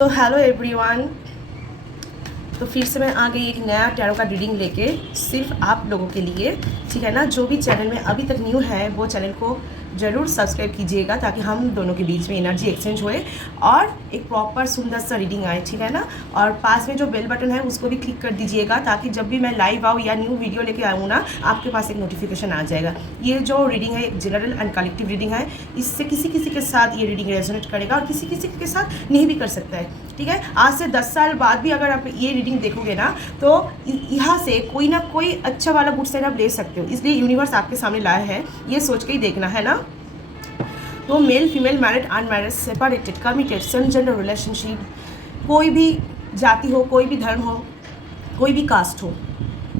तो hello everyone. तो फिर से मैं आ गई एक नया टैरो का रीडिंग लेके सिर्फ आप लोगों के लिए, ठीक है ना। जो भी चैनल में अभी तक न्यू है वो चैनल को ज़रूर सब्सक्राइब कीजिएगा ताकि हम दोनों के बीच में एनर्जी एक्सचेंज होए और एक प्रॉपर सुंदर सा रीडिंग आए, ठीक है ना। और पास में जो बेल बटन है उसको भी क्लिक कर दीजिएगा ताकि जब भी मैं लाइव आऊँ या न्यू वीडियो लेके आऊँ ना, आपके पास एक नोटिफिकेशन आ जाएगा। ये जो रीडिंग है एक जनरल एंड कलेक्टिव रीडिंग है। इससे किसी किसी के साथ ये रीडिंग रेजोनेट करेगा और किसी किसी के साथ नहीं भी कर सकता है, ठीक है। आज से 10 साल बाद भी अगर आप ये रीडिंग देखोगे ना तो यहाँ से कोई ना कोई अच्छा वाला गुड साइन आप ले सकते हो। इसलिए यूनिवर्स आपके सामने लाया है, ये सोच के ही देखना है ना। तो male female married unmarried separated committed same gender relationship, कोई भी जाति हो, कोई भी धर्म हो, कोई भी कास्ट हो,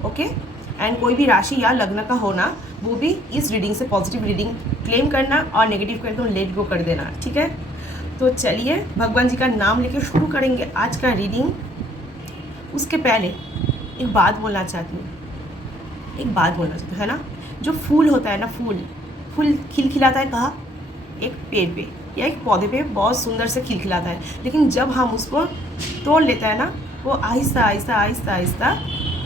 ओके, एंड कोई भी राशि या लग्न का होना, वो भी इस रीडिंग से पॉजिटिव रीडिंग क्लेम करना और नेगेटिव को एकदम लेट गो कर देना, ठीक है। तो चलिए भगवान जी का नाम लेकर शुरू करेंगे आज का रीडिंग। उसके पहले एक बात बोलना चाहती हूँ, है ना। जो फूल होता है ना, फूल खिलखिलाता है कहाँ? एक पेड़ पे या एक पौधे पे बहुत सुंदर से खिलखिलाता है, लेकिन जब हम उसको तोड़ लेते हैं ना, वो आहिस्ता आहिस्ता आहिस्ता आहिस्ता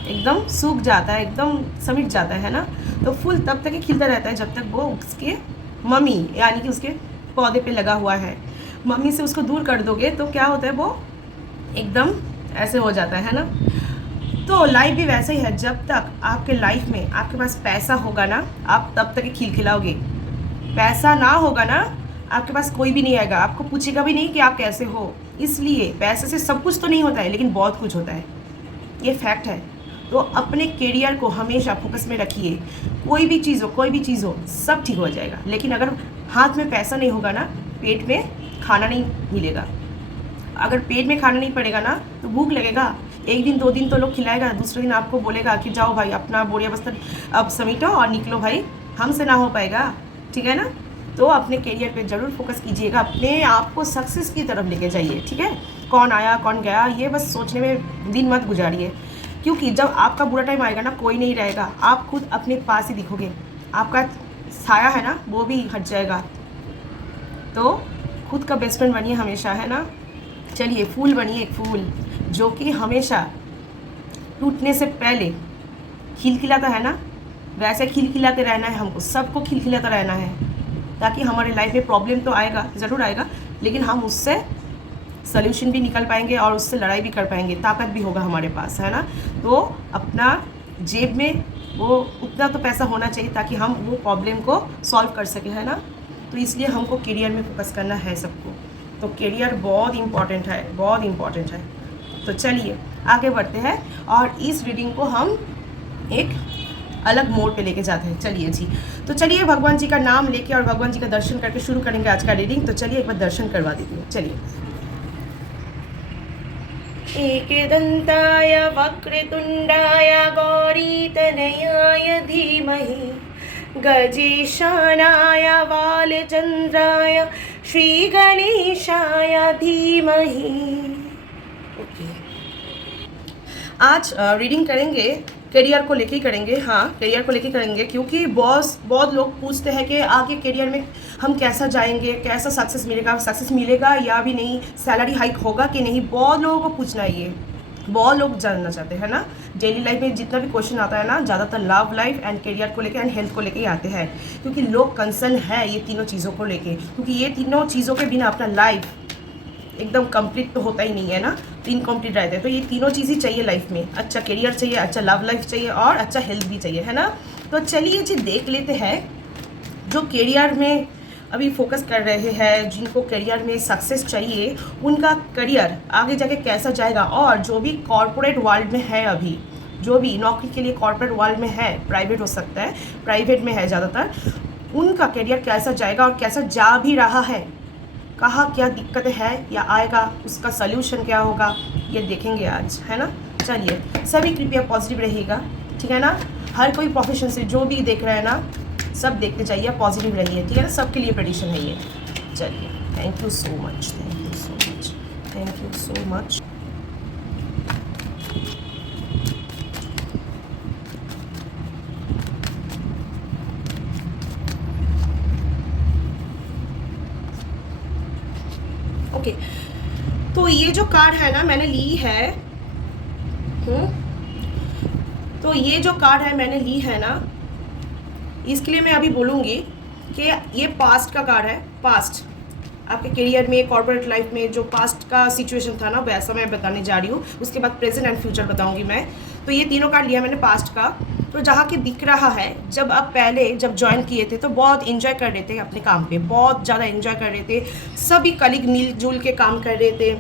एकदम सूख जाता है, एकदम समिट जाता है ना। तो फूल तब तक ही खिलता रहता है जब तक वो उसके मम्मी यानी कि उसके पौधे पे लगा हुआ है। मम्मी से उसको दूर कर दोगे तो क्या होता है, वो एकदम ऐसे हो जाता है ना। तो लाइफ भी वैसे ही है, जब तक आपके लाइफ में आपके पास पैसा होगा ना, आप तब तक ही खिलखिलाओगे। पैसा ना होगा ना, आपके पास कोई भी नहीं आएगा, आपको पूछेगा भी नहीं कि आप कैसे हो। इसलिए पैसे से सब कुछ तो नहीं होता है, लेकिन बहुत कुछ होता है, ये फैक्ट है। तो अपने करियर को हमेशा फोकस में रखिए। कोई भी चीज़ हो सब ठीक हो जाएगा, लेकिन अगर हाथ में पैसा नहीं होगा ना, पेट में खाना नहीं मिलेगा। अगर पेट में खाना नहीं पड़ेगा ना तो भूख लगेगा। एक दिन 2 दिन तो लोग खिलाएगा, दूसरे दिन आपको बोलेगा कि जाओ भाई अपना बोरिया बस्तर अब समेटो और निकलो भाई, हमसे ना हो पाएगा, ठीक है ना। तो अपने करियर पे ज़रूर फोकस कीजिएगा, अपने आप को सक्सेस की तरफ लेके जाइए, ठीक है। कौन आया कौन गया ये बस सोचने में दिन मत गुजारिए, क्योंकि जब आपका बुरा टाइम आएगा ना, कोई नहीं रहेगा, आप खुद अपने पास ही दिखोगे। आपका साया है ना, वो भी हट जाएगा। तो खुद का बेस्ट फ्रेंड बनिए हमेशा, है ना। चलिए फूल बनिए, एक फूल जो कि हमेशा टूटने से पहले खिलखिलाता है ना, वैसे खिलखिलाते रहना है हमको, सबको खिलखिलाता रहना है, ताकि हमारे लाइफ में प्रॉब्लम तो आएगा, ज़रूर आएगा, लेकिन हम उससे सल्यूशन भी निकल पाएंगे और उससे लड़ाई भी कर पाएंगे, ताकत भी होगा हमारे पास, है ना। तो अपना जेब में वो उतना तो पैसा होना चाहिए ताकि हम वो प्रॉब्लम को सॉल्व कर सकें, है ना। तो इसलिए हमको करियर में फोकस करना है सबको। तो करियर बहुत इम्पॉर्टेंट है, बहुत इम्पॉर्टेंट है। तो चलिए आगे बढ़ते हैं और इस रीडिंग को हम एक अलग मोड पे लेके जाते हैं। चलिए जी, तो चलिए भगवान जी का नाम लेके और भगवान जी का दर्शन करके शुरू करेंगे आज का रीडिंग। तो चलिए एक बार दर्शन करवा देती हूँ। चलिए। एकदन्ताय वक्रतुण्डाय गौरीतनयाय धीमहि गजेशानाय बालचन्द्राय श्रीगणेशाय धीमहि। ओके, आज रीडिंग करेंगे, करियर को लेके करेंगे। हाँ, करियर को लेके करेंगे, क्योंकि बहुत लोग पूछते हैं कि आगे करियर में हम कैसा जाएंगे, कैसा सक्सेस मिलेगा या भी नहीं, सैलरी हाइक होगा कि नहीं, बहुत लोगों को पूछना है ये, बहुत लोग जानना चाहते हैं ना। डेली लाइफ में जितना भी क्वेश्चन आता है ना, ज़्यादातर लव लाइफ एंड करियर को लेके एंड हेल्थ को लेके ही आते हैं, क्योंकि लोग कंसर्न है ये तीनों चीज़ों को लेके, क्योंकि ये तीनों चीज़ों के बिना अपना लाइफ एकदम कंप्लीट तो होता ही नहीं है ना, तो इनकम्प्लीट रहते हैं। तो ये तीनों चीज़ ही चाहिए लाइफ में, अच्छा करियर चाहिए, अच्छा लव लाइफ चाहिए और अच्छा हेल्थ भी चाहिए, है ना। तो चलिए जी देख लेते हैं जो करियर में अभी फोकस कर रहे हैं, जिनको करियर में सक्सेस चाहिए, उनका करियर आगे जाके कैसा जाएगा। और जो भी कॉर्पोरेट वर्ल्ड में है, अभी जो भी नौकरी के लिए कॉर्पोरेट वर्ल्ड में है, प्राइवेट हो सकता है, प्राइवेट में है ज़्यादातर, उनका करियर कैसा जाएगा और कैसा जा भी रहा है, कहाँ क्या दिक्कत है या आएगा, उसका सल्यूशन क्या होगा, ये देखेंगे आज, है ना। चलिए सभी कृपया पॉजिटिव रहिएगा, ठीक है ना। हर कोई प्रोफेशन से जो भी देख रहा है ना, सब देखते जाइए, पॉजिटिव रहिए, ठीक है ना। सबके लिए प्रेडिक्शन है ये। चलिए, thank you so much, thank you so much, thank you so much. Okay, तो ये जो कार्ड है ना मैंने ली है, तो ये जो कार्ड है मैंने ली है ना, इसके लिए मैं अभी बोलूँगी कि ये पास्ट का कार्ड है। पास्ट आपके करियर में, कॉर्पोरेट लाइफ में जो पास्ट का सिचुएशन था ना वैसा मैं बताने जा रही हूँ। उसके बाद प्रेजेंट एंड फ्यूचर बताऊँगी मैं। तो ये तीनों कार्ड लिया मैंने पास्ट का। तो जहाँ के दिख रहा है, जब आप पहले जब ज्वाइन किए थे तो बहुत एंजॉय कर रहे थे अपने काम पे, बहुत ज़्यादा एंजॉय कर रहे थे, सभी कलीग मिलजुल के काम कर रहे थे,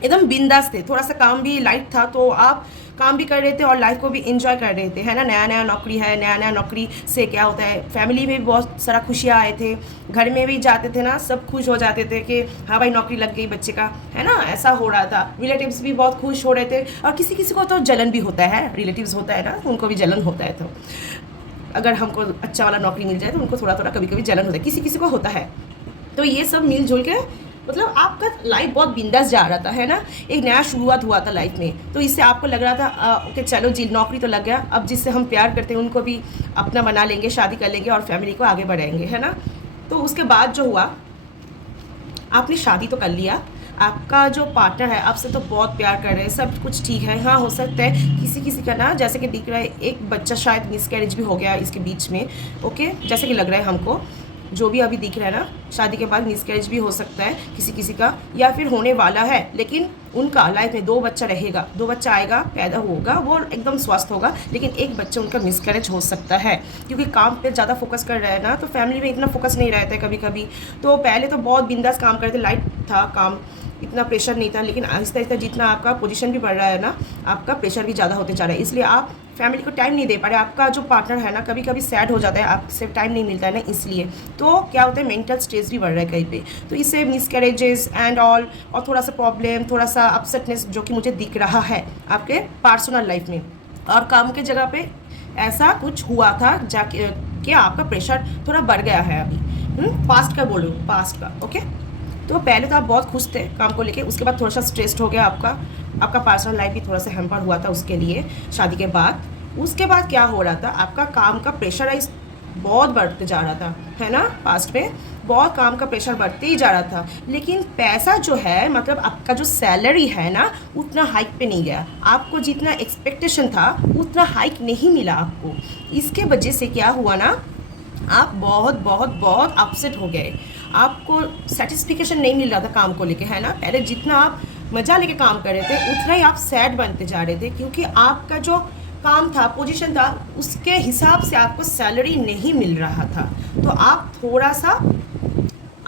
एकदम बिंदास थे, थोड़ा सा काम भी लाइट था तो आप काम भी कर रहे थे और लाइफ को भी एंजॉय कर रहे थे, है ना। नया नया नौकरी है, नया नया नौकरी से क्या होता है, फैमिली में भी बहुत सारा खुशियाँ आए थे, घर में भी जाते थे ना सब खुश हो जाते थे कि हाँ भाई नौकरी लग गई बच्चे का, है ना, ऐसा हो रहा था। रिलेटिव्स भी बहुत खुश हो रहे थे और किसी किसी को तो जलन भी होता है, रिलेटिव्स होता है ना, उनको भी जलन होता है। तो अगर हमको अच्छा वाला नौकरी मिल जाए तो उनको थोड़ा थोड़ा कभी कभी जलन होता है, किसी किसी को होता है। तो ये सब मिलजुल के मतलब आपका लाइफ बहुत बिंदास जा रहा था, है ना, एक नया शुरुआत हुआ था लाइफ में। तो इससे आपको लग रहा था ओके चलो जी नौकरी तो लग गया, अब जिससे हम प्यार करते हैं उनको भी अपना बना लेंगे, शादी कर लेंगे और फैमिली को आगे बढ़ाएंगे, है ना। तो उसके बाद जो हुआ, आपने शादी तो कर लिया, आपका जो पार्टनर है आपसे तो बहुत प्यार कर रहे हैं, सब कुछ ठीक है। हाँ हो सकता है किसी किसी का ना, जैसे कि दिख रहा है एक बच्चा शायद मिसकैरेज भी हो गया इसके बीच में, ओके, जैसे कि लग रहा है हमको, जो भी अभी दिख रहा है ना, शादी के बाद मिसकैरेज भी हो सकता है किसी किसी का, या फिर होने वाला है। लेकिन उनका लाइफ में 2 बच्चा रहेगा, 2 बच्चा आएगा, पैदा होगा, वो एकदम स्वस्थ होगा, लेकिन एक बच्चा उनका मिसकैरेज हो सकता है क्योंकि काम पे ज़्यादा फोकस कर रहा है ना, तो फैमिली में इतना फोकस नहीं रहता है कभी कभी। तो पहले तो बहुत बिंदास काम करते, लाइट था काम, इतना प्रेशर नहीं था, लेकिन आहिस्ता आहिस्ता जितना आपका पोजीशन भी बढ़ रहा है ना, आपका प्रेशर भी ज़्यादा होते जा रहा है, इसलिए आप फैमिली को टाइम नहीं दे पा रहे। आपका जो पार्टनर है ना कभी कभी सैड हो जाता है, आपसे टाइम नहीं मिलता है ना, इसलिए तो क्या होता है मेंटल स्ट्रेस भी बढ़ रहा है कहीं पे। तो इससे मिसकैरेजेस एंड ऑल, और थोड़ा सा प्रॉब्लम, थोड़ा सा अपसेटनेस जो कि मुझे दिख रहा है आपके पर्सनल लाइफ में, और काम के जगह पे ऐसा कुछ हुआ था जाके कि आपका प्रेशर थोड़ा बढ़ गया है अभी। पास्ट का बोलो, पास्ट का, ओके। तो पहले तो आप बहुत खुश थे काम को लेके, उसके बाद थोड़ा सा स्ट्रेस्ड हो गया आपका पर्सनल लाइफ भी थोड़ा सा हैम्पर हुआ था उसके लिए शादी के बाद। उसके बाद क्या हो रहा था, आपका काम का प्रेशराइज बहुत बढ़ते जा रहा था, है ना, पास्ट में बहुत काम का प्रेशर बढ़ते ही जा रहा था, लेकिन पैसा जो है मतलब आपका जो सैलरी है ना उतना हाइक पे नहीं गया, आपको जितना एक्सपेक्टेशन था उतना हाइक नहीं मिला आपको। इसके वजह से क्या हुआ ना, आप बहुत बहुत बहुत अपसेट हो गए, आपको सेटिस्फिकेशन नहीं मिल रहा था काम को लेके, है ना। पहले जितना आप मज़ा लेके काम कर रहे थे उतना ही आप सैड बनते जा रहे थे, क्योंकि आपका जो काम था, पोजीशन था, उसके हिसाब से आपको सैलरी नहीं मिल रहा था। तो आप थोड़ा सा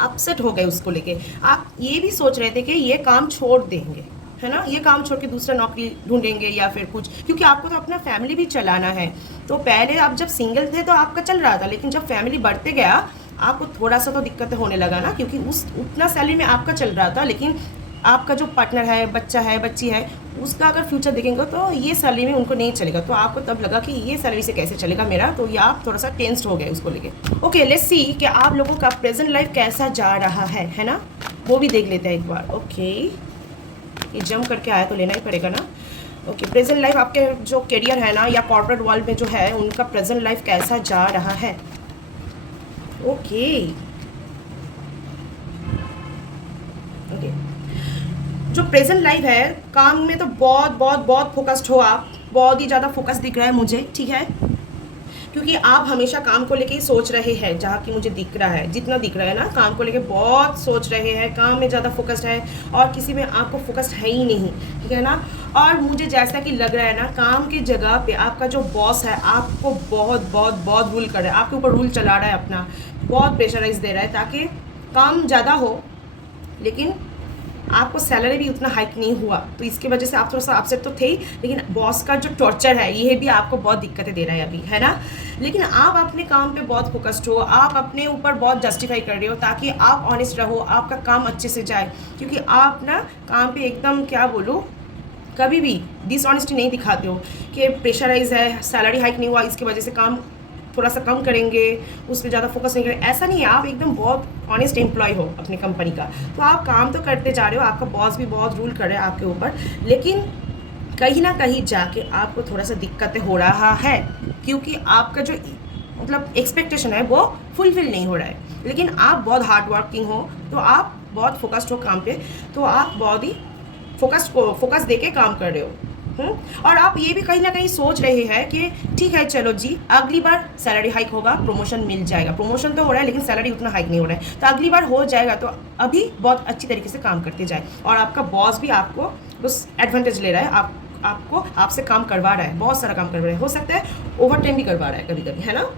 अपसेट हो गए उसको लेके, आप ये भी सोच रहे थे कि ये काम छोड़ देंगे, है ना, ये काम छोड़ के दूसरा नौकरी ढूंढेंगे या फिर कुछ, क्योंकि आपको तो अपना फैमिली भी चलाना है। तो पहले आप जब सिंगल थे तो आपका चल रहा था, लेकिन जब फैमिली बढ़ते गया आपको थोड़ा सा तो दिक्कतें होने लगा ना, क्योंकि उतना सैलरी में आपका चल रहा था, लेकिन आपका जो पार्टनर है, बच्चा है, बच्ची है, उसका अगर फ्यूचर देखेंगे तो ये सैलरी में उनको नहीं चलेगा। तो आपको तब लगा कि ये सैलरी से कैसे चलेगा मेरा, तो ये आप थोड़ा सा टेंस्ड हो गए उसको लेके। ओके, लेट्स सी कि आप लोगों का प्रेजेंट लाइफ कैसा जा रहा है ना, वो भी देख लेते हैं एक बार। ओके, ये जंप करके आया तो लेना ही पड़ेगा ना। ओके, प्रेजेंट लाइफ आपके जो करियर है ना या कॉर्पोरेट वर्ल्ड में जो है उनका प्रेजेंट लाइफ कैसा जा रहा है। ओके ओके, जो प्रेजेंट लाइफ है, काम में तो बहुत बहुत बहुत फोकस्ड हो आप, बहुत ही ज़्यादा फोकस दिख रहा है मुझे, ठीक है, क्योंकि आप हमेशा काम को लेके ही सोच रहे हैं, जहाँ की मुझे दिख रहा है, जितना दिख रहा है ना, काम को लेके बहुत सोच रहे हैं, काम में ज़्यादा फोकस्ड है और किसी में आपको फोकस्ड है ही नहीं, ठीक है ना। और मुझे जैसा कि लग रहा है ना, काम की जगह पे आपका जो बॉस है आपको बहुत बहुत बहुत रूल कर रहा है, आपके ऊपर रूल चला रहा है अपना, बहुत प्रेशराइज दे रहा है ताकि काम ज़्यादा हो, लेकिन आपको सैलरी भी उतना हाइक नहीं हुआ। तो इसकी वजह से आप थोड़ा सा अपसेट तो थे ही, लेकिन बॉस का जो टॉर्चर है ये भी आपको बहुत दिक्कतें दे रहा है अभी, है ना। लेकिन आप अपने काम पे बहुत फोकस्ड हो, आप अपने ऊपर बहुत जस्टिफाई कर रहे हो ताकि आप ऑनेस्ट रहो, आपका काम अच्छे से जाए, क्योंकि आप ना काम पे एकदम क्या बोलूँ, कभी भी डिसऑनेस्टी नहीं दिखाते हो कि प्रेशराइज है, सैलरी हाइक नहीं हुआ, इसकी वजह से काम थोड़ा सा कम करेंगे, उस पर ज़्यादा फोकस नहीं करेंगे, ऐसा नहीं है। आप एकदम बहुत ऑनेस्ट एम्प्लॉय हो अपनी कंपनी का, तो आप काम तो करते जा रहे हो, आपका बॉस भी बहुत रूल कर रहा है आपके ऊपर, लेकिन कहीं ना कहीं जाके आपको थोड़ा सा दिक्कतें हो रहा है, क्योंकि आपका जो मतलब एक्सपेक्टेशन है वो फुलफिल नहीं हो रहा है। लेकिन आप बहुत हार्ड वर्किंग हो, तो आप बहुत फोकस्ड हो काम पे, तो आप बहुत ही फोकस दे के काम कर रहे हो। और आप ये भी कहीं ना कहीं सोच रहे हैं कि ठीक है चलो जी, अगली बार सैलरी हाइक होगा, प्रमोशन मिल जाएगा। प्रमोशन तो हो रहा है लेकिन सैलरी उतना हाइक नहीं हो रहा है, तो अगली बार हो जाएगा। तो अभी बहुत अच्छी तरीके से काम करते जाए, और आपका बॉस भी आपको उस एडवांटेज ले रहा है, आपको आपसे काम करवा रहा है, बहुत सारा काम करवा रहा है, हो सकता है ओवर टाइम भी करवा रहा है कभी कभी, है ना।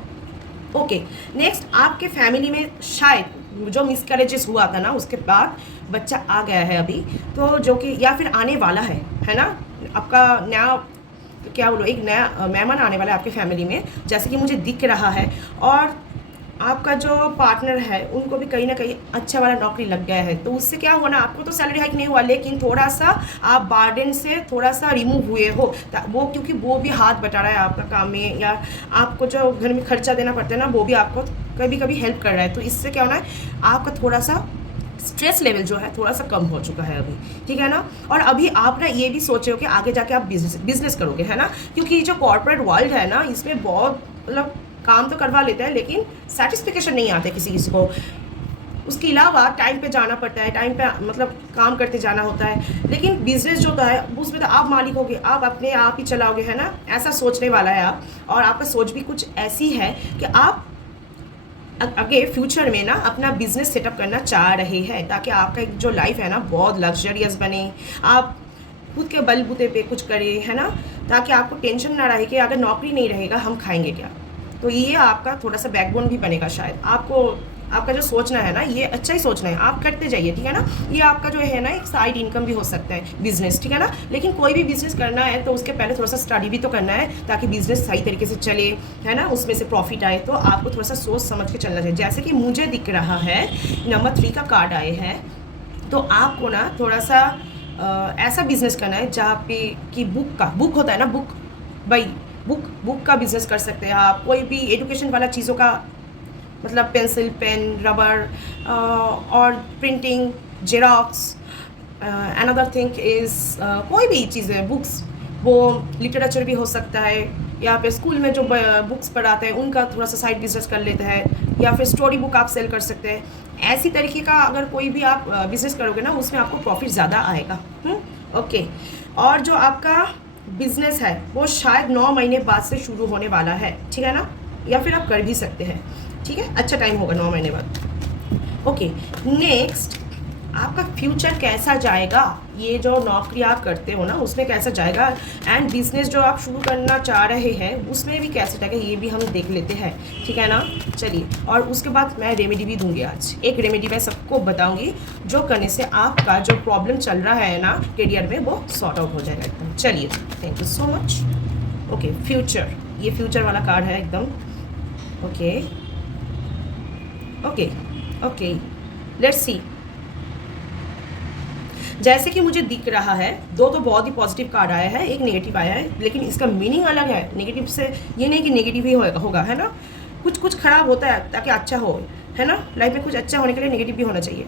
ओके, नेक्स्ट, आपके फैमिली में शायद जो मिसकैरेजेस हुआ था ना, उसके बाद बच्चा आ गया है अभी, तो जो कि या फिर आने वाला है ना। आपका नया क्या बोलो, एक नया मेहमान आने वाला है आपके फैमिली में, जैसे कि मुझे दिख रहा है। और आपका जो पार्टनर है उनको भी कहीं ना कहीं अच्छा वाला नौकरी लग गया है, तो उससे क्या हुआ ना, आपको तो सैलरी हाइक नहीं हुआ लेकिन थोड़ा सा आप बार्डन से थोड़ा सा रिमूव हुए हो। वो क्योंकि वो भी हाथ बटा रहा है आपका काम में, या आपको जो घर में खर्चा देना पड़ता है ना, वो भी आपको कभी कभी हेल्प कर रहा है। तो इससे क्या होना है, आपका थोड़ा सा स्ट्रेस लेवल जो है थोड़ा सा कम हो चुका है अभी, ठीक है ना। और अभी आप ना ये भी सोच रहे हो कि आगे जाके आप बिजनेस करोगे, है ना, क्योंकि जो कॉर्पोरेट वर्ल्ड है ना, इसमें बहुत मतलब काम तो करवा लेते हैं लेकिन सेटिस्फिकेशन नहीं आते किसी किसी को। उसके अलावा टाइम पे जाना पड़ता है, टाइम पे मतलब काम करते जाना होता है। लेकिन बिजनेस जो है उसमें तो आप मालिक होगे, आप अपने आप ही चलाओगे, है ना, ऐसा सोचने वाला है आप। और आपका सोच भी कुछ ऐसी है कि आप आगे फ्यूचर में ना अपना बिजनेस सेटअप करना चाह रहे हैं, ताकि आपका एक जो लाइफ है ना बहुत लग्जरियस बने, आप खुद के बलबूते पे कुछ करें, है ना, ताकि आपको टेंशन ना रहे कि अगर नौकरी नहीं रहेगा हम खाएंगे क्या। तो ये आपका थोड़ा सा बैकबोन भी बनेगा शायद। आपका जो सोचना है ना, ये अच्छा ही सोचना है, आप करते जाइए, ठीक है ना। ये आपका जो है ना एक साइड इनकम भी हो सकता है बिजनेस, ठीक है ना। लेकिन कोई भी बिजनेस करना है तो उसके पहले थोड़ा सा स्टडी भी तो करना है, ताकि बिजनेस सही तरीके से चले, है ना, उसमें से प्रॉफिट आए। तो आपको थोड़ा सा सोच समझ के चलना चाहिए। जैसे कि मुझे दिख रहा है नंबर 3 का कार्ड आए हैं, तो आपको ना थोड़ा सा ऐसा बिजनेस करना है जहाँ पे कि बुक होता है ना, बुक का बिजनेस कर सकते हैं आप। कोई भी एजुकेशन वाला चीज़ों का, मतलब पेंसिल, पेन, रबर और printing, xerox, another thing is कोई भी चीज़ है, बुक्स, वो लिटरेचर भी हो सकता है, या फिर स्कूल में जो बुक्स पढ़ाते हैं उनका थोड़ा सा साइड बिजनेस कर लेते हैं, या फिर स्टोरी बुक आप सेल कर सकते हैं। ऐसी तरीके का अगर कोई भी आप बिजनेस करोगे ना, उसमें आपको प्रॉफिट ज़्यादा आएगा। ओके, और जो आपका बिजनेस है वो शायद 9 महीने बाद से शुरू होने वाला है, ठीक है ना, या फिर आप कर भी सकते हैं, ठीक है, अच्छा टाइम होगा 9 महीने बाद। ओके, नेक्स्ट, आपका फ्यूचर कैसा जाएगा, ये जो नौकरी आप करते हो ना उसमें कैसा जाएगा, एंड बिजनेस जो आप शुरू करना चाह रहे हैं उसमें भी कैसे जाएगा, ये भी हम देख लेते हैं, ठीक है ना। चलिए, और उसके बाद मैं रेमेडी भी दूंगी। आज एक रेमेडी मैं सबको बताऊंगी जो करने से आपका जो प्रॉब्लम चल रहा है ना करियर में, वो सॉर्ट आउट हो जाएगा एकदम। चलिए, thank you so much. Okay, future, ये फ्यूचर वाला कार्ड है एकदम। Okay okay okay, let's see. जैसे कि मुझे दिख रहा है, दो तो बहुत ही पॉजिटिव कार्ड आया है, एक नेगेटिव आया है, लेकिन इसका मीनिंग अलग है। नेगेटिव से ये नहीं कि नेगेटिव ही होगा, है ना, कुछ खराब होता है ताकि अच्छा हो, है ना, लाइफ में कुछ अच्छा होने के लिए नेगेटिव भी होना चाहिए।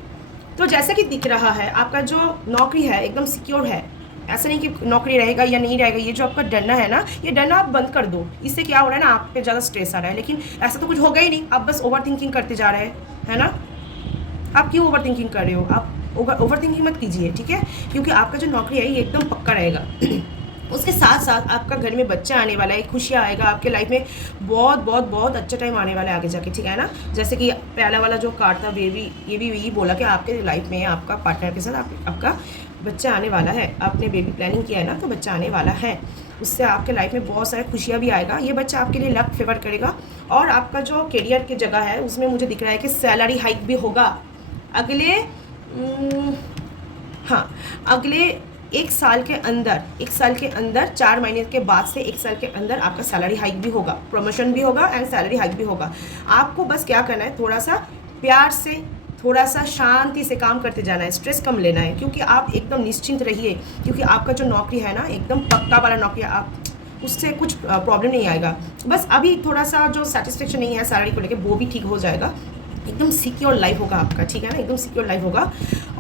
तो जैसे कि दिख रहा है, आपका जो नौकरी है एकदम सिक्योर है, ऐसा नहीं कि नौकरी रहेगा या नहीं रहेगा। ये जो आपका डरना है ना, ये डरना आप बंद कर दो। इससे क्या हो रहा है ना, आप पे ज़्यादा स्ट्रेस आ रहा है, लेकिन ऐसा तो कुछ होगा ही नहीं, आप बस ओवर थिंकिंग करते जा रहे हैं, है ना। आप क्यों ओवर थिंकिंग कर रहे हो, आप ओवर थिंकिंग मत कीजिए, ठीक है, क्योंकि आपका जो नौकरी है ये एकदम पक्का रहेगा। उसके साथ साथ आपका घर में बच्चा आने वाला है, खुशियाँ आएगा आपके लाइफ में, बहुत बहुत बहुत अच्छा टाइम आने वाला है आगे जाके, ठीक है ना। जैसे कि पहला वाला जो कार्ड था ये भी यही बोला कि आपके लाइफ में आपका पार्टनर के साथ आपका बच्चा आने वाला है, आपने बेबी प्लानिंग किया है ना, तो बच्चा आने वाला है, उससे आपके लाइफ में बहुत सारी खुशियाँ भी आएगा। ये बच्चा आपके लिए लक फेवर करेगा। और आपका जो करियर की जगह है उसमें मुझे दिख रहा है कि सैलरी हाइक भी होगा अगले अगले एक साल के अंदर 4 महीने के बाद से 1 साल के अंदर आपका सैलरी हाइक भी होगा, प्रमोशन भी होगा एंड सैलरी हाइक भी होगा। आपको बस क्या करना है, थोड़ा सा प्यार से, थोड़ा सा शांति से काम करते जाना है, स्ट्रेस कम लेना है, क्योंकि आप एकदम निश्चिंत रहिए, क्योंकि आपका जो नौकरी है ना एकदम पक्का वाला नौकरी है, आप उससे कुछ प्रॉब्लम नहीं आएगा। बस अभी थोड़ा सा जो सेटिस्फेक्शन नहीं है सैलरी को लेकर, वो भी ठीक हो जाएगा। एकदम सिक्योर लाइफ होगा आपका, ठीक है ना, एकदम सिक्योर लाइफ होगा।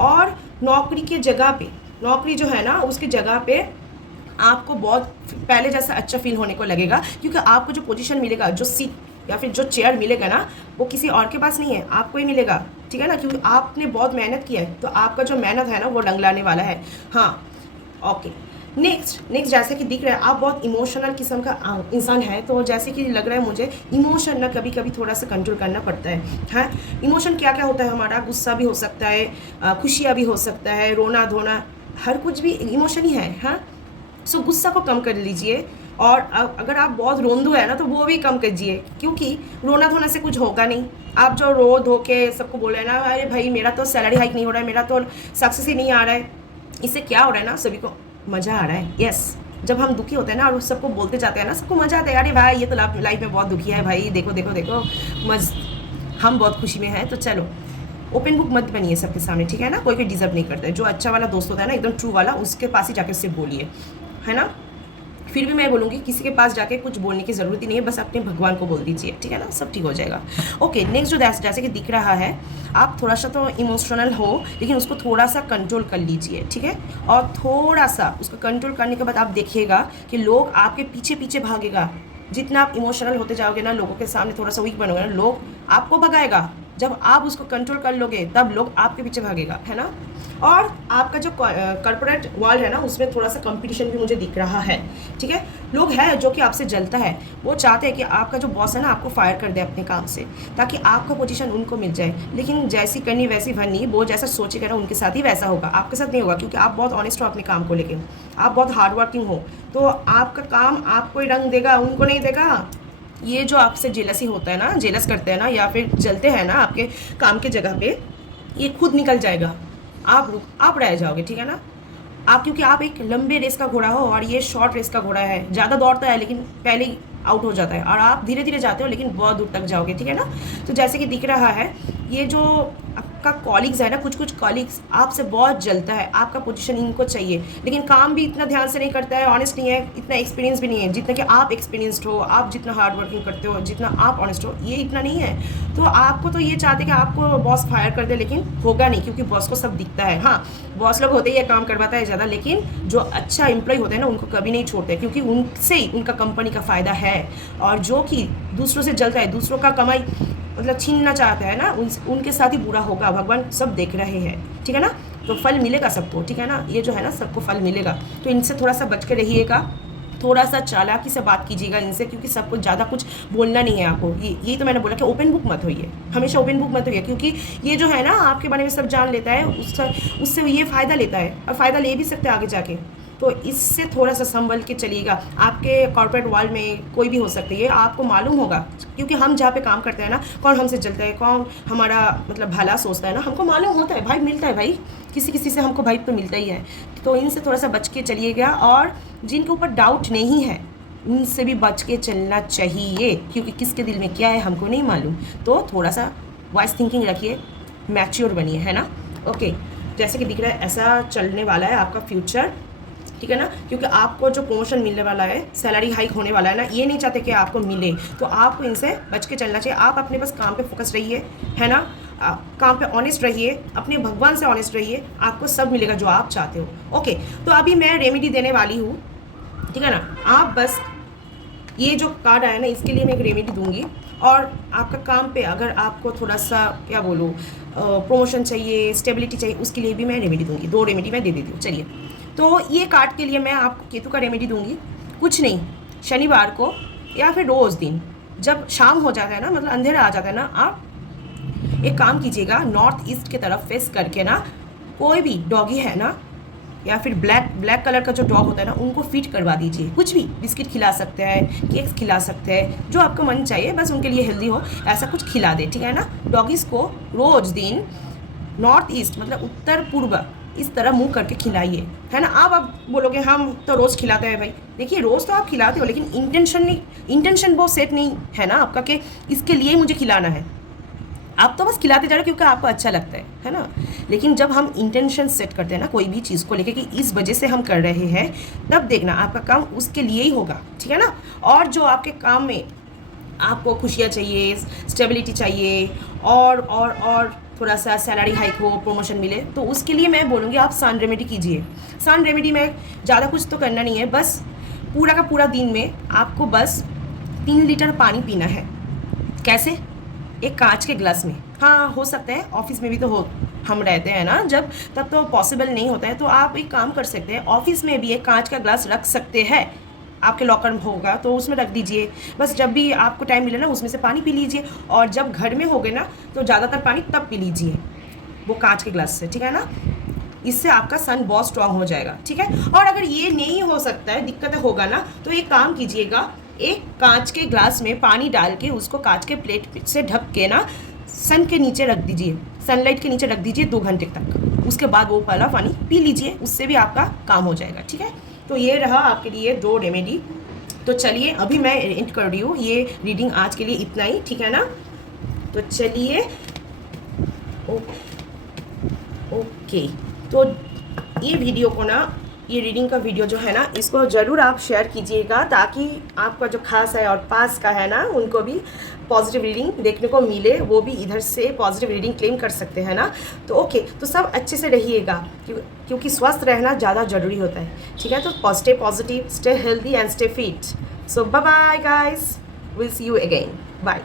और नौकरी के जगह पे, नौकरी जो है ना उसकी जगह पे आपको बहुत पहले जैसा अच्छा फील होने को लगेगा, क्योंकि आपको जो पोजीशन मिलेगा, जो सीट या फिर जो चेयर मिलेगा ना, वो किसी और के पास नहीं है, आपको ही मिलेगा, ठीक है ना, क्योंकि आपने बहुत मेहनत की है, तो आपका जो मेहनत है ना वो रंग लाने वाला है। हाँ, ओके, नेक्स्ट जैसे कि दिख रहा है आप बहुत इमोशनल किस्म का इंसान है, तो जैसे कि लग रहा है मुझे इमोशन ना कभी कभी थोड़ा सा कंट्रोल करना पड़ता है। हाँ, इमोशन क्या क्या होता है हमारा, गुस्सा भी हो सकता है, खुशियाँ भी हो सकता है, रोना धोना, हर कुछ भी इमोशन ही है। हाँ, सो गुस्सा को कम कर लीजिए, और अगर आप बहुत रोंदू है ना तो वो भी कम कीजिए, क्योंकि रोना धोना से कुछ होगा नहीं। आप जो रो धो के सबको बोल रहे हैं ना, अरे भाई मेरा तो सैलरी हाइक नहीं हो रहा है, मेरा तो सक्सेस ही नहीं आ रहा है, इससे क्या हो रहा है ना, सभी को मज़ा आ रहा है। यस, जब हम दुखी होते हैं ना और सबको बोलते जाते हैं ना, सबको मज़ा आता है, अरे भाई ये तो लाइफ में बहुत दुखी है भाई, देखो देखो देखो हम बहुत खुशी में हैं। तो चलो, ओपन बुक मत बनिए सबके सामने, ठीक है ना, कोई डिजर्व नहीं करता है। जो अच्छा वाला दोस्त होता है ना, एकदम ट्रू वाला, उसके पास ही जाकर उससे बोलिए, है ना। फिर भी मैं बोलूँगी किसी के पास जाके कुछ बोलने की ज़रूरत ही नहीं है, बस अपने भगवान को बोल दीजिए, ठीक है ना, सब ठीक हो जाएगा। ओके, नेक्स्ट जो जैसे कि दिख रहा है, आप थोड़ा सा तो इमोशनल हो, लेकिन उसको थोड़ा सा कंट्रोल कर लीजिए, ठीक है। और थोड़ा सा उसको कंट्रोल करने के बाद आप देखिएगा कि लोग आपके पीछे पीछे भागेगा। जितना आप इमोशनल होते जाओगे ना, लोगों के सामने थोड़ा सा वीक बनोगे ना, लोग आपको भगाएगा। जब आप उसको कंट्रोल कर लोगे तब लोग आपके पीछे भागेगा, है ना। और आपका जो कॉर्पोरेट वर्ल्ड है ना, उसमें थोड़ा सा कंपटीशन भी मुझे दिख रहा है, ठीक है। लोग हैं जो कि आपसे जलता है, वो चाहते हैं कि आपका जो बॉस है ना आपको फायर कर दे अपने काम से, ताकि आपका पोजीशन उनको मिल जाए। लेकिन जैसी करनी वैसी भरनी, वो जैसा सोचेगा ना उनके साथ ही वैसा होगा, आपके साथ नहीं होगा, क्योंकि आप बहुत ऑनेस्ट हो अपने काम को लेकर, आप बहुत हार्ड वर्किंग हो, तो आपका काम आपको ही रंग देगा, उनको नहीं देगा। ये जो आपसे जेलसी होता है ना, जेलस करते हैं ना, या फिर जलते हैं ना आपके काम के जगह पे, ये खुद निकल जाएगा, आप रह जाओगे, ठीक है ना। आप, क्योंकि आप एक लंबे रेस का घोड़ा हो और ये शॉर्ट रेस का घोड़ा है, ज़्यादा दौड़ता है लेकिन पहले ही आउट हो जाता है, और आप धीरे धीरे जाते हो लेकिन बहुत दूर तक जाओगे, ठीक है ना। तो जैसे कि दिख रहा है, ये जो आपका कॉलीग्स है ना, कुछ कॉलीग्स आपसे बहुत जलता है, आपका पोजीशन इनको चाहिए, लेकिन काम भी इतना ध्यान से नहीं करता है, ऑनेस्ट नहीं है, इतना एक्सपीरियंस भी नहीं है जितना कि आप एक्सपीरियंस्ड हो, आप जितना हार्ड वर्किंग करते हो, जितना आप ऑनेस्ट हो, ये इतना नहीं है। तो आपको तो ये चाहते कि आपको बॉस फायर कर दे, लेकिन होगा नहीं, क्योंकि बॉस को सब दिखता है। हाँ, बॉस लोग होते ही काम करवाता है ज़्यादा, लेकिन जो अच्छा एम्प्लॉय होते हैं ना उनको कभी नहीं छोड़ते, क्योंकि उनसे ही उनका कंपनी का फ़ायदा है। और जो कि दूसरों से जलता है, दूसरों का कमाई मतलब छीनना चाहता है ना, उनके साथ ही बुरा होगा, भगवान सब देख रहे हैं, ठीक है ना। तो फल मिलेगा सबको, ठीक है ना, ये जो है ना सबको फल मिलेगा। तो इनसे थोड़ा सा बच के रहिएगा, थोड़ा सा चालाकी से बात कीजिएगा इनसे, क्योंकि सबको ज़्यादा कुछ बोलना नहीं है आपको। यही तो मैंने बोला कि ओपन बुक मत होइए, हमेशा ओपन बुक मत होइए, क्योंकि ये जो है ना आपके बारे में सब जान लेता है, उससे ये फ़ायदा लेता है, और फ़ायदा ले भी सकते हैं आगे जाके। तो इससे थोड़ा सा संभल के चलिएगा। आपके कॉर्पोरेट वर्ल्ड में कोई भी हो सकता है, ये आपको मालूम होगा, क्योंकि हम जहाँ पे काम करते हैं ना, कौन हमसे जलता है, कौन हमारा मतलब भला सोचता है ना, हमको मालूम होता है, भाई मिलता है, भाई किसी किसी से हमको भाई तो मिलता ही है। तो इनसे थोड़ा सा बच के चलिएगा, और जिनके ऊपर डाउट नहीं है उनसे भी बच के चलना चाहिए, क्योंकि किसके दिल में क्या है हमको नहीं मालूम। तो थोड़ा सा वाइज थिंकिंग रखिए, मैच्योर बनिए, है ना। ओके, जैसे कि दिख रहा है ऐसा चलने वाला है आपका फ्यूचर, ठीक है ना, क्योंकि आपको जो प्रमोशन मिलने वाला है, सैलरी हाइक होने वाला है ना, ये नहीं चाहते कि आपको मिले, तो आपको इनसे बच के चलना चाहिए। आप अपने बस काम पे फोकस रहिए, है ना, काम पे ऑनेस्ट रहिए, अपने भगवान से ऑनेस्ट रहिए, आपको सब मिलेगा जो आप चाहते हो। ओके, तो अभी मैं रेमेडी देने वाली हूँ, ठीक है ना। आप बस ये जो कार्ड आया ना, इसके लिए मैं एक रेमेडी दूंगी, और आपका काम पे अगर आपको थोड़ा सा क्या बोलूँ प्रमोशन चाहिए, स्टेबिलिटी चाहिए, उसके लिए भी मैं रेमेडी दूंगी। 2 रेमेडी मैं दे देती हूँ। चलिए, तो ये कार्ड के लिए मैं आपको केतु का रेमेडी दूंगी। कुछ नहीं, शनिवार को या फिर रोज़ दिन जब शाम हो जाता है ना, मतलब अंधेरा आ जाता है ना, आप एक काम कीजिएगा, नॉर्थ ईस्ट की तरफ फेस करके ना, कोई भी डॉगी है ना, या फिर ब्लैक कलर का जो डॉग होता है ना, उनको फीड करवा दीजिए। कुछ भी बिस्किट खिला सकते हैं, केक्स खिला सकते हैं, जो आपको मन चाहिए, बस उनके लिए हेल्दी हो ऐसा कुछ खिला दे, ठीक है ना। डॉगीज़ को रोज़ दिन नॉर्थ ईस्ट मतलब उत्तर पूर्व इस तरह मुंह करके खिलाइए, है ना। आप बोलोगे हम तो रोज़ खिलाते हैं, भाई देखिए रोज़ तो आप खिलाते हो, लेकिन इंटेंशन वो सेट नहीं है ना आपका कि इसके लिए ही मुझे खिलाना है। आप तो बस खिलाते जा रहे हो क्योंकि आपको अच्छा लगता है ना। लेकिन जब हम इंटेंशन सेट करते हैं ना कोई भी चीज़ को लेकर कि इस वजह से हम कर रहे हैं, तब देखना आपका काम उसके लिए ही होगा, ठीक है ना। और जो आपके काम में आपको खुशियाँ चाहिए, स्टेबिलिटी चाहिए, और थोड़ा सा सैलरी हाइक हो, प्रमोशन मिले, तो उसके लिए मैं बोलूँगी आप सन रेमेडी कीजिए। सन रेमेडी में ज़्यादा कुछ तो करना नहीं है, बस पूरा का पूरा दिन में आपको बस 3 लीटर पानी पीना है। कैसे? एक कांच के गिलास में हाँ हो सकता है, ऑफिस में भी तो हो, हम रहते हैं ना जब, तब तो पॉसिबल नहीं होता है। तो आप एक काम कर सकते हैं, ऑफिस में भी एक कांच का ग्लास रख सकते हैं, आपके लॉकर में होगा तो उसमें रख दीजिए। बस जब भी आपको टाइम मिले ना उसमें से पानी पी लीजिए, और जब घर में हो गए ना तो ज़्यादातर पानी तब पी लीजिए वो कांच के ग्लास से, ठीक है ना। इससे आपका सन बहुत स्ट्रांग हो जाएगा, ठीक है। और अगर ये नहीं हो सकता है, दिक्कत होगा ना, तो एक काम कीजिएगा, एक कांच के ग्लास में पानी डाल के उसको कांच के प्लेट से ढक के ना सन के नीचे रख दीजिए, सनलाइट के नीचे रख दीजिए 2 घंटे तक। उसके बाद वो वाला पानी पी लीजिए, उससे भी आपका काम हो जाएगा, ठीक है। तो ये रहा आपके लिए 2 रेमेडी। तो चलिए अभी मैं एंड कर रही हूँ, ये रीडिंग आज के लिए इतना ही, ठीक है ना। तो चलिए ओके, तो ये वीडियो को ना, ये रीडिंग का वीडियो जो है ना, इसको ज़रूर आप शेयर कीजिएगा, ताकि आपका जो खास है और पास का है ना, उनको भी पॉजिटिव रीडिंग देखने को मिले, वो भी इधर से पॉजिटिव रीडिंग क्लेम कर सकते हैं ना। तो ओके, तो सब अच्छे से रहिएगा, क्योंकि स्वस्थ रहना ज़्यादा ज़रूरी होता है, ठीक है। तो stay positive, stay healthy and stay fit. So bye bye guys, will see you again, bye.